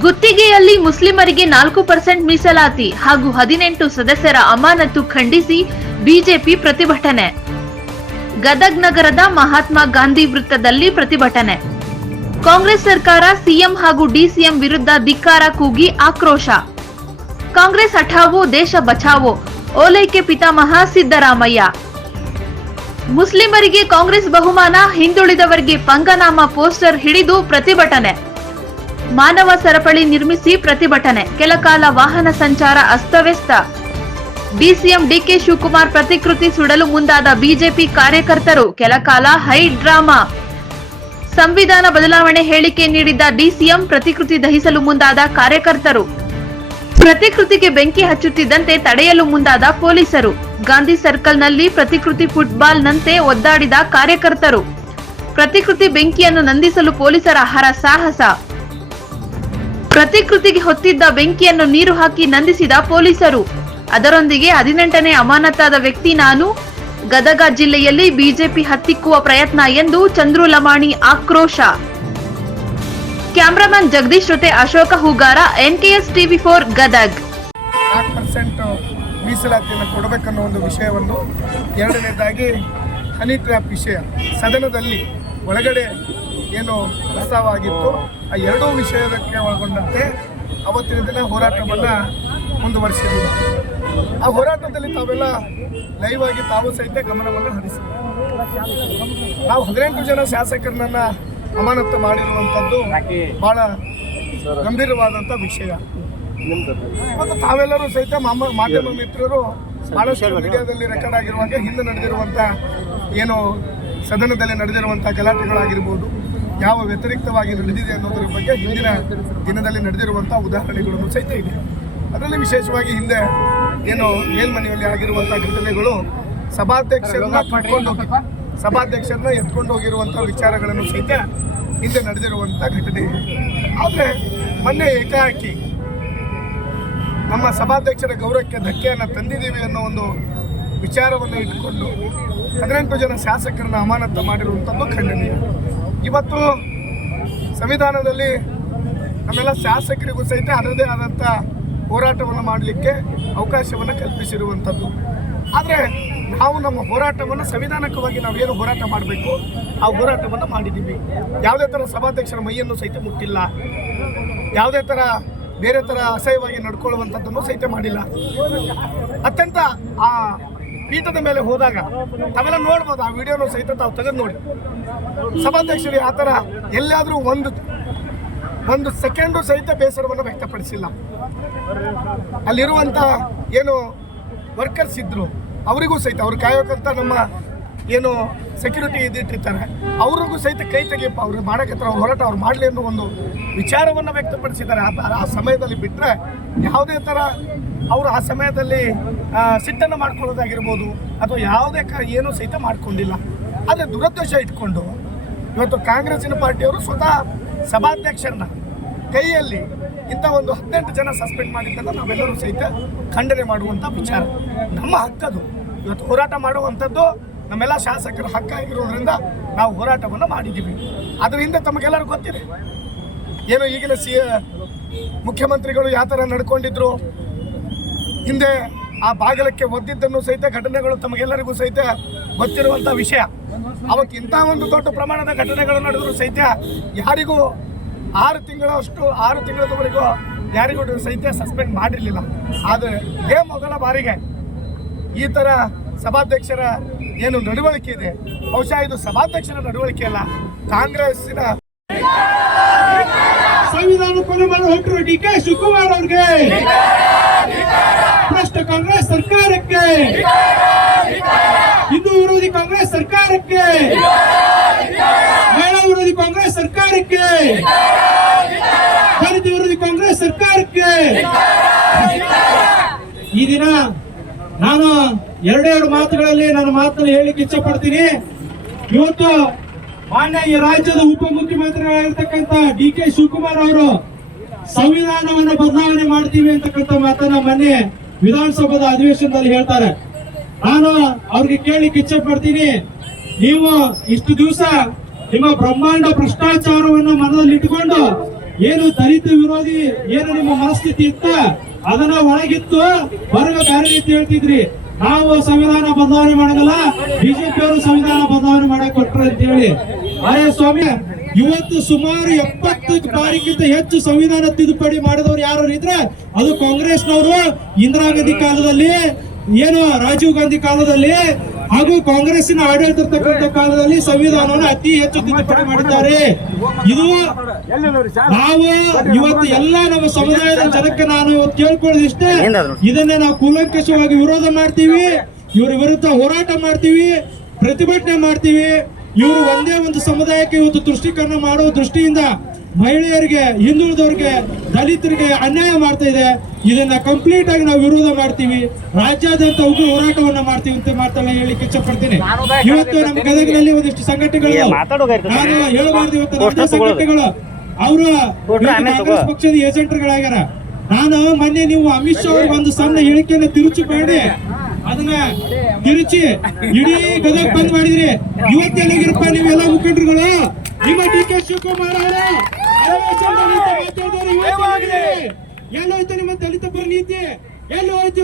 ಗುತ್ತಿಗೆಯಲ್ಲಿ ಮುಸ್ಲಿಮರಿಗೆ 4% ಮೀಸಲಾತಿ ಹಾಗೂ 18 ಸದಸ್ಯರ ಅಮಾನತು ಖಂಡಿಸಿ ಬಿಜೆಪಿ ಪ್ರತಿಭಟನೆ. ಗದಗ್ ನಗರದ ಮಹಾತ್ಮ ಗಾಂಧಿ ವೃತ್ತದಲ್ಲಿ ಪ್ರತಿಭಟನೆ. ಕಾಂಗ್ರೆಸ್ ಸರ್ಕಾರ ಸಿಎಂ ಹಾಗೂ ಡಿಸಿಎಂ ವಿರುದ್ಧ ಧಿಕ್ಕಾರ ಕೂಗಿ ಆಕ್ರೋಶ. ಕಾಂಗ್ರೆಸ್ ಹಠಾವೋ ದೇಶ ಬಚಾವೋ, ಓಲೈಕೆ ಪಿತಾಮಹ ಸಿದ್ದರಾಮಯ್ಯ. ಮುಸ್ಲಿಮರಿಗೆ ಕಾಂಗ್ರೆಸ್ ಬಹುಮಾನ, ಹಿಂದುಳಿದವರಿಗೆ ಪಂಗನಾಮ ಪೋಸ್ಟರ್ ಹಿಡಿದು ಪ್ರತಿಭಟನೆ. ಮಾನವ ಸರಪಳಿ ನಿರ್ಮಿಸಿ ಪ್ರತಿಭಟನೆ. ಕೆಲಕಾಲ ವಾಹನ ಸಂಚಾರ ಅಸ್ತವ್ಯಸ್ತ. ಡಿಸಿಎಂ ಡಿಕೆ ಶಿವಕುಮಾರ್ ಪ್ರತಿಕೃತಿ ಸುಡಲು ಮುಂದಾದ ಬಿಜೆಪಿ ಕಾರ್ಯಕರ್ತರು. ಕೆಲಕಾಲ ಹೈ ಡ್ರಾಮಾ. ಸಂವಿಧಾನ ಬದಲಾವಣೆ ಹೇಳಿಕೆ ನೀಡಿದ್ದ ಡಿಸಿಎಂ ಪ್ರತಿಕೃತಿ ದಹಿಸಲು ಮುಂದಾದ ಕಾರ್ಯಕರ್ತರು. ಪ್ರತಿಕೃತಿಗೆ ಬೆಂಕಿ ಹಚ್ಚುತ್ತಿದ್ದಂತೆ ತಡೆಯಲು ಮುಂದಾದ ಪೊಲೀಸರು. ಗಾಂಧಿ ಸರ್ಕಲ್ನಲ್ಲಿ ಪ್ರತಿಕೃತಿ ಫುಟ್ಬಾಲ್ನಂತೆ ಒದ್ದಾಡಿದ ಕಾರ್ಯಕರ್ತರು. ಪ್ರತಿಕೃತಿ ಬೆಂಕಿಯನ್ನು ನಂದಿಸಲು ಪೊಲೀಸರ ಹರಸಾಹಸ. ಪ್ರತಿಕೃತಿಗೆ ಹೊತ್ತಿದ್ದ ಬೆಂಕಿಯನ್ನು ನೀರು ಹಾಕಿ ನಂದಿಸಿದ ಪೊಲೀಸರು. ಅದರೊಂದಿಗೆ 18ನೇ ಅಮಾನತಾದ ವ್ಯಕ್ತಿ ನಾನು. ಗದಗ ಜಿಲ್ಲೆಯಲ್ಲಿ ಬಿಜೆಪಿ ಹತ್ತಿಕ್ಕುವ ಪ್ರಯತ್ನ ಎಂದು ಚಂದ್ರು ಲಮಾಣಿ ಆಕ್ರೋಶ. ಕ್ಯಾಮರಾಮನ್ ಜಗದೀಶ್ ಜೊತೆ ಅಶೋಕ ಹೂಗಾರ, NKS TV4 ಗದಗ್. 4% ಮೀಸಲಾತಿಯನ್ನು ಕೊಡಬೇಕನ್ನೋ ಒಂದು ವಿಷಯವನ್ನು, ಎರಡನೇದಾಗಿ ಹನಿ ಟ್ರ್ಯಾಪ್ ವಿಷಯ ಸದನದಲ್ಲಿ ಒಳಗಡೆ ಏನು ಪ್ರಸ್ತಾವ ಆಗಿತ್ತು, ಆ ಎರಡೂ ವಿಷಯಕ್ಕೆ ಒಳಗೊಂಡಂತೆ ಅವತ್ತಿನ ದಿನ ಹೋರಾಟವನ್ನು ಮುಂದುವರಿಸಿದ್ದೀವಿ. ಆ ಹೋರಾಟದಲ್ಲಿ ತಾವೆಲ್ಲ ಲೈವ್ ಆಗಿ ತಾವು ಸಹಿತ ಗಮನವನ್ನು ಹರಿಸಿದ್ದೀವಿ. ನಾವು 18 ಜನ ಶಾಸಕರನ್ನ ಅಮಾನತು ಮಾಡಿರುವಂಥದ್ದು ಭಾಳ ಗಂಭೀರವಾದಂಥ ವಿಷಯ. ಮತ್ತು ತಾವೆಲ್ಲರೂ ಸಹಿತ ಮಾಧ್ಯಮ ಮಿತ್ರರು ಭಾಳಷ್ಟು ಮೀಡಿಯಾದಲ್ಲಿ ರೆಕಾರ್ಡ್ ಆಗಿರುವಾಗ ಹಿಂದೆ ನಡೆದಿರುವಂಥ ಏನು ಸದನದಲ್ಲಿ ನಡೆದಿರುವಂಥ ಗಲಾಟೆಗಳಾಗಿರ್ಬೋದು, ಯಾವ ವ್ಯತಿರಿಕ್ತವಾಗಿ ನಡೆದಿದೆ ಅನ್ನೋದರ ಬಗ್ಗೆ ಹಿಂದಿನ ದಿನದಲ್ಲಿ ನಡೆದಿರುವಂಥ ಉದಾಹರಣೆಗಳನ್ನು ಸಹಿತ ಇದೆ. ಅದರಲ್ಲಿ ವಿಶೇಷವಾಗಿ ಹಿಂದೆ ಏನು ಮೇಲ್ಮನೆಯಲ್ಲಿ ಆಗಿರುವಂಥ ಘಟನೆಗಳು ಸಭಾಧ್ಯಕ್ಷರನ್ನ ಎತ್ಕೊಂಡು ಹೋಗಿರುವಂಥ ವಿಚಾರಗಳನ್ನು ಸಹಿತ ಹಿಂದೆ ನಡೆದಿರುವಂಥ ಘಟನೆ ಇದೆ. ಆದರೆ ಮೊನ್ನೆ ಏಕಾಏಕಿ ನಮ್ಮ ಸಭಾಧ್ಯಕ್ಷರ ಗೌರವಕ್ಕೆ ಧಕ್ಕೆಯನ್ನು ತಂದಿದ್ದೀವಿ ಅನ್ನೋ ಒಂದು ವಿಚಾರವನ್ನು ಇಟ್ಕೊಂಡು 18 ಜನ ಶಾಸಕರನ್ನ ಅಮಾನತು ಮಾಡಿರುವಂಥದ್ದು ಖಂಡನೀಯ. ಇವತ್ತು ಸಂವಿಧಾನದಲ್ಲಿ ನಮ್ಮೆಲ್ಲ ಶಾಸಕರಿಗೂ ಸಹಿತ ಅದರದೇ ಆದಂಥ ಹೋರಾಟವನ್ನು ಮಾಡಲಿಕ್ಕೆ ಅವಕಾಶವನ್ನು ಕಲ್ಪಿಸಿರುವಂಥದ್ದು. ಆದರೆ ನಾವು ನಮ್ಮ ಹೋರಾಟವನ್ನು ಸಂವಿಧಾನಿಕವಾಗಿ ನಾವೇನು ಹೋರಾಟ ಮಾಡಬೇಕು ಆ ಹೋರಾಟವನ್ನು ಮಾಡಿದ್ದೀವಿ. ಯಾವುದೇ ಥರ ಸಭಾಧ್ಯಕ್ಷರ ಮೈಯನ್ನು ಸಹಿತ ಮುಟ್ಟಿಲ್ಲ, ಯಾವುದೇ ಥರ ಬೇರೆ ಥರ ಅಸಹ್ಯವಾಗಿ ನಡ್ಕೊಳ್ಳುವಂಥದ್ದನ್ನು ಸಹಿತ ಮಾಡಿಲ್ಲ. ಅತ್ಯಂತ ಆ ಪೀಠದ ಮೇಲೆ ಹೋದಾಗ ತಾವೆಲ್ಲ ನೋಡ್ಬೋದು, ಆ ವಿಡಿಯೋನು ಸಹಿತ ತಾವು ತೆಗೆದು ನೋಡಿ. ಸಭಾಧ್ಯಕ್ಷರು ಆ ಥರ ಎಲ್ಲಾದರೂ ಒಂದು ಸೆಕೆಂಡು ಸಹಿತ ಬೇಸರವನ್ನು ವ್ಯಕ್ತಪಡಿಸಿಲ್ಲ. ಅಲ್ಲಿರುವಂಥ ಏನು ವರ್ಕರ್ಸ್ ಇದ್ದರು ಅವರಿಗೂ ಸಹಿತ, ಅವ್ರು ಕಾಯೋಕ್ಕಂತ ನಮ್ಮ ಏನು ಸೆಕ್ಯೂರಿಟಿ ಇದಿಟ್ಟಿರ್ತಾರೆ ಅವ್ರಿಗೂ ಸಹಿತ ಕೈ ತೆಗಿಯಪ್ಪ, ಅವ್ರು ಮಾಡೋಕ್ಕಂತ ಅವ್ರ ಹೋರಾಟ ಅವ್ರು ಮಾಡಲಿ ಅನ್ನೋ ಒಂದು ವಿಚಾರವನ್ನು ವ್ಯಕ್ತಪಡಿಸಿದ್ದಾರೆ. ಆ ಸಮಯದಲ್ಲಿ ಬಿಟ್ಟರೆ ಯಾವುದೇ ಥರ ಅವರು ಆ ಸಮಯದಲ್ಲಿ ಸಿಟ್ಟನ್ನು ಮಾಡ್ಕೊಳ್ಳೋದಾಗಿರ್ಬೋದು ಅಥವಾ ಯಾವುದೇ ಏನೂ ಸಹಿತ ಮಾಡ್ಕೊಂಡಿಲ್ಲ. ಆದರೆ ದುರದೃಷ್ಟ ಇಟ್ಕೊಂಡು ಇವತ್ತು ಕಾಂಗ್ರೆಸ್ಸಿನ ಪಾರ್ಟಿಯವರು ಸ್ವತಃ ಸಭಾಧ್ಯಕ್ಷರನ್ನ ಕೈಯಲ್ಲಿ ಇಂಥ ಒಂದು 18 ಜನ ಸಸ್ಪೆಂಡ್ ಮಾಡಿದ್ದನ್ನು ನಾವೆಲ್ಲರೂ ಸಹಿತ ಖಂಡನೆ ಮಾಡುವಂಥ ವಿಚಾರ. ನಮ್ಮ ಹಕ್ಕದು. ಇವತ್ತು ಹೋರಾಟ ಮಾಡುವಂಥದ್ದು ನಮ್ಮೆಲ್ಲ ಶಾಸಕರ ಹಕ್ಕಾಗಿರೋದ್ರಿಂದ ನಾವು ಹೋರಾಟವನ್ನು ಮಾಡಿದ್ದೀವಿ. ಅದರ ಹಿಂದೆ ತಮಗೆಲ್ಲರೂ ಗೊತ್ತಿದೆ ಏನು ಈಗಿನ ಮುಖ್ಯಮಂತ್ರಿಗಳು ಯಾವ ಥರ ನಡ್ಕೊಂಡಿದ್ರು, ಹಿಂದೆ ಆ ಬಾಗಿಲಕ್ಕೆ ಒದ್ದಿದ್ದನ್ನು ಸಹಿತ ಘಟನೆಗಳು ತಮಗೆಲ್ಲರಿಗೂ ಸಹಿತ ಗೊತ್ತಿರುವಂಥ ವಿಷಯ. ಅವತ್ತು ಇಂಥ ಒಂದು ದೊಡ್ಡ ಪ್ರಮಾಣದ ಘಟನೆಗಳು ನಡೆದರೂ ಸಹಿತ ಯಾರಿಗೂ 6 ತಿಂಗಳವರೆಗೂ ಯಾರಿಗೂ ಸಹಿತ ಸಸ್ಪೆಂಡ್ ಮಾಡಿರಲಿಲ್ಲ. ಆದರೆ ಇದೇ ಮೊದಲ ಬಾರಿಗೆ ಈ ಥರ ಸಭಾಧ್ಯಕ್ಷರ ಏನು ನಡವಳಿಕೆ ಇದೆ, ಬಹುಶಃ ಇದು ಸಭಾಧ್ಯಕ್ಷರ ನಡವಳಿಕೆ ಅಲ್ಲ, ಕಾಂಗ್ರೆಸ್ಸಿನ ಸಂವಿಧಾನ ಕೊಲೆ ಮಾಡಿ ಹೊರಟರು ಡಿಕೆ ಶಿವಕುಮಾರ್ ಅವ್ರಿಗೆ, ಭ್ರಷ್ಟ ಕಾಂಗ್ರೆಸ್ ಸರ್ಕಾರಕ್ಕೆ, ಹಿಂದೂ ವಿರೋಧಿ ಕಾಂಗ್ರೆಸ್ ಸರ್ಕಾರಕ್ಕೆ, ಮಹಿಳಾ ವಿರೋಧಿ ಕಾಂಗ್ರೆಸ್ ಸರ್ಕಾರಕ್ಕೆ, ದಲಿತ ವಿರೋಧಿ ಕಾಂಗ್ರೆಸ್ ಸರ್ಕಾರಕ್ಕೆ. ಈ ದಿನ ನಾನು ಎರಡೆರಡು ಮಾತುಗಳಲ್ಲಿ ನನ್ನ ಮಾತನ್ನು ಹೇಳಿಕ್ಕೆ ಇಚ್ಛೆ ಪಡ್ತೀನಿ. ಇವತ್ತು ಮಾನ್ಯ ಈ ರಾಜ್ಯದ ಉಪಮುಖ್ಯಮಂತ್ರಿಗಳಾಗಿರ್ತಕ್ಕಂಥ ಡಿಕೆ ಶಿವಕುಮಾರ್ ಅವರು ಸಂವಿಧಾನವನ್ನು ಬದಲಾವಣೆ ಮಾಡ್ತೀವಿ ಅಂತಕ್ಕಂಥ ಮಾತನ್ನ ಮೊನ್ನೆ ವಿಧಾನಸಭಾದ ಅಧಿವೇಶನದಲ್ಲಿ ಹೇಳ್ತಾರೆ. ನಾನು ಅವ್ರಿಗೆ ಕೇಳಿಕ್ಕೆ ಇಚ್ಛೆ ಪಡ್ತೀನಿ, ನೀವು ಇಷ್ಟು ದಿವಸ ನಿಮ್ಮ ಬ್ರಹ್ಮಾಂಡ ಭ್ರಷ್ಟಾಚಾರವನ್ನು ಮನದಲ್ಲಿ ಇಟ್ಟುಕೊಂಡು ಏನು ದಲಿತ ವಿರೋಧಿ ಏನು ನಿಮ್ಮ ಮನಸ್ಥಿತಿ ಇತ್ತ ಅದನ್ನ ಒಳಗಿತ್ತು ಹೊರಗೆ ಬೇರೆ ರೀತಿ ಹೇಳ್ತಿದ್ರಿ. ನಾವು ಸಂವಿಧಾನ ಬದಲಾವಣೆ ಮಾಡಲ್ಲ, ಬಿಜೆಪಿ ಅವರು ಸಂವಿಧಾನ ಬದಲಾವಣೆ ಮಾಡಕ್ ಕೊಟ್ರು ಅಂತ ಹೇಳಿ. ಅರೆ ಸ್ವಾಮಿ, ಇವತ್ತು ಸುಮಾರು 70 ಬಾರಿಗಿಂತ ಹೆಚ್ಚು ಸಂವಿಧಾನ ತಿದ್ದುಪಡಿ ಮಾಡಿದವರು ಯಾರು ಇದ್ರೆ ಅದು ಕಾಂಗ್ರೆಸ್ನವರು. ಇಂದಿರಾ ಗಾಂಧಿ ಕಾಲದಲ್ಲಿ, ಏನು ರಾಜೀವ್ ಗಾಂಧಿ ಕಾಲದಲ್ಲಿ ಹಾಗೂ ಕಾಂಗ್ರೆಸ್ಸಿನ ಆಡಳಿತ ಇರ್ತಕ್ಕಂಥ ಕಾಲದಲ್ಲಿ ಸಂವಿಧಾನವನ್ನು ಅತಿ ಹೆಚ್ಚು ತಿದ್ದುಪಡಿ ಮಾಡಿದ್ದಾರೆ. ಇದು ನಾವು ಇವತ್ತು ಎಲ್ಲ ನಮ್ಮ ಸಮುದಾಯದ ಜನಕ್ಕೆ ನಾನು ಕೇಳ್ಕೊಳ್ಳೋದಿಷ್ಟೇ, ಇದನ್ನ ನಾವು ಕೂಲಂಕಷವಾಗಿ ವಿರೋಧ ಮಾಡ್ತೀವಿ, ಇವರ ವಿರುದ್ಧ ಹೋರಾಟ ಮಾಡ್ತೀವಿ, ಪ್ರತಿಭಟನೆ ಮಾಡ್ತೀವಿ. ಇವರು ಒಂದೇ ಒಂದು ಸಮುದಾಯಕ್ಕೆ ಇವತ್ತು ತುಷ್ಟೀಕರಣ ಮಾಡುವ ದೃಷ್ಟಿಯಿಂದ ಮಹಿಳೆಯರಿಗೆ, ಹಿಂದುಳಿದವರಿಗೆ, ದಲಿತರಿಗೆ ಅನ್ಯಾಯ ಮಾಡ್ತಾ ಇದೆ. ಇದನ್ನ ಕಂಪ್ಲೀಟ್ ಆಗಿ ನಾವು ವಿರೋಧ ಮಾಡ್ತೀವಿ, ರಾಜ್ಯಾದ್ಯಂತ ಉಗ್ರ ಹೋರಾಟವನ್ನ ಮಾಡ್ತೀವಿ ಅಂತ ಮಾತನ್ನ ಹೇಳಿಕ್ಕೆ ಇಷ್ಟಪಡ್ತೀನಿ. ಇವತ್ತು ನಮ್ಮ ಗದಗಿನಲ್ಲಿ ಒಂದಿಷ್ಟು ಸಂಘಟನೆಗಳು, ನಾನು ಹೇಳಬಾರ್ದು, ಇವತ್ತು ನಮ್ಮ ಸಂಘಟನೆಗಳು ಅವರು ಕಾಂಗ್ರೆಸ್ ಪಕ್ಷದ ಏಜೆಂಟ್ಗಳಾಗ್ಯಾರ. ನಾನು ಮೊನ್ನೆ ನೀವು ಅಮಿತ್ ಶಾ ಅವ್ರಿಗೆ ಒಂದು ಸಣ್ಣ ಹೇಳಿಕೆಯನ್ನು ತಿರುಚಿ ಮಾಡಿ ಅದನ್ನ ತಿರುಚಿ ಇಡೀ ಗದಗ ಬಂದ್ ಮಾಡಿದ್ರಿ. ಇವತ್ತೆಲ್ಲಾಗಿರಪ್ಪ ನೀವೆಲ್ಲ ಮುಖಂಡರುಗಳು? ನಿಮ್ಮ ಡಿ ಕೆ ಶಿವಕುಮಾರ್ ಅವರೇ ಎಲ್ಲೋಯ್ತು ನಿಮ್ಮ ದಲಿತ ಪರ ನೀತಿ? ಎಲ್ಲೋಯ್ತು?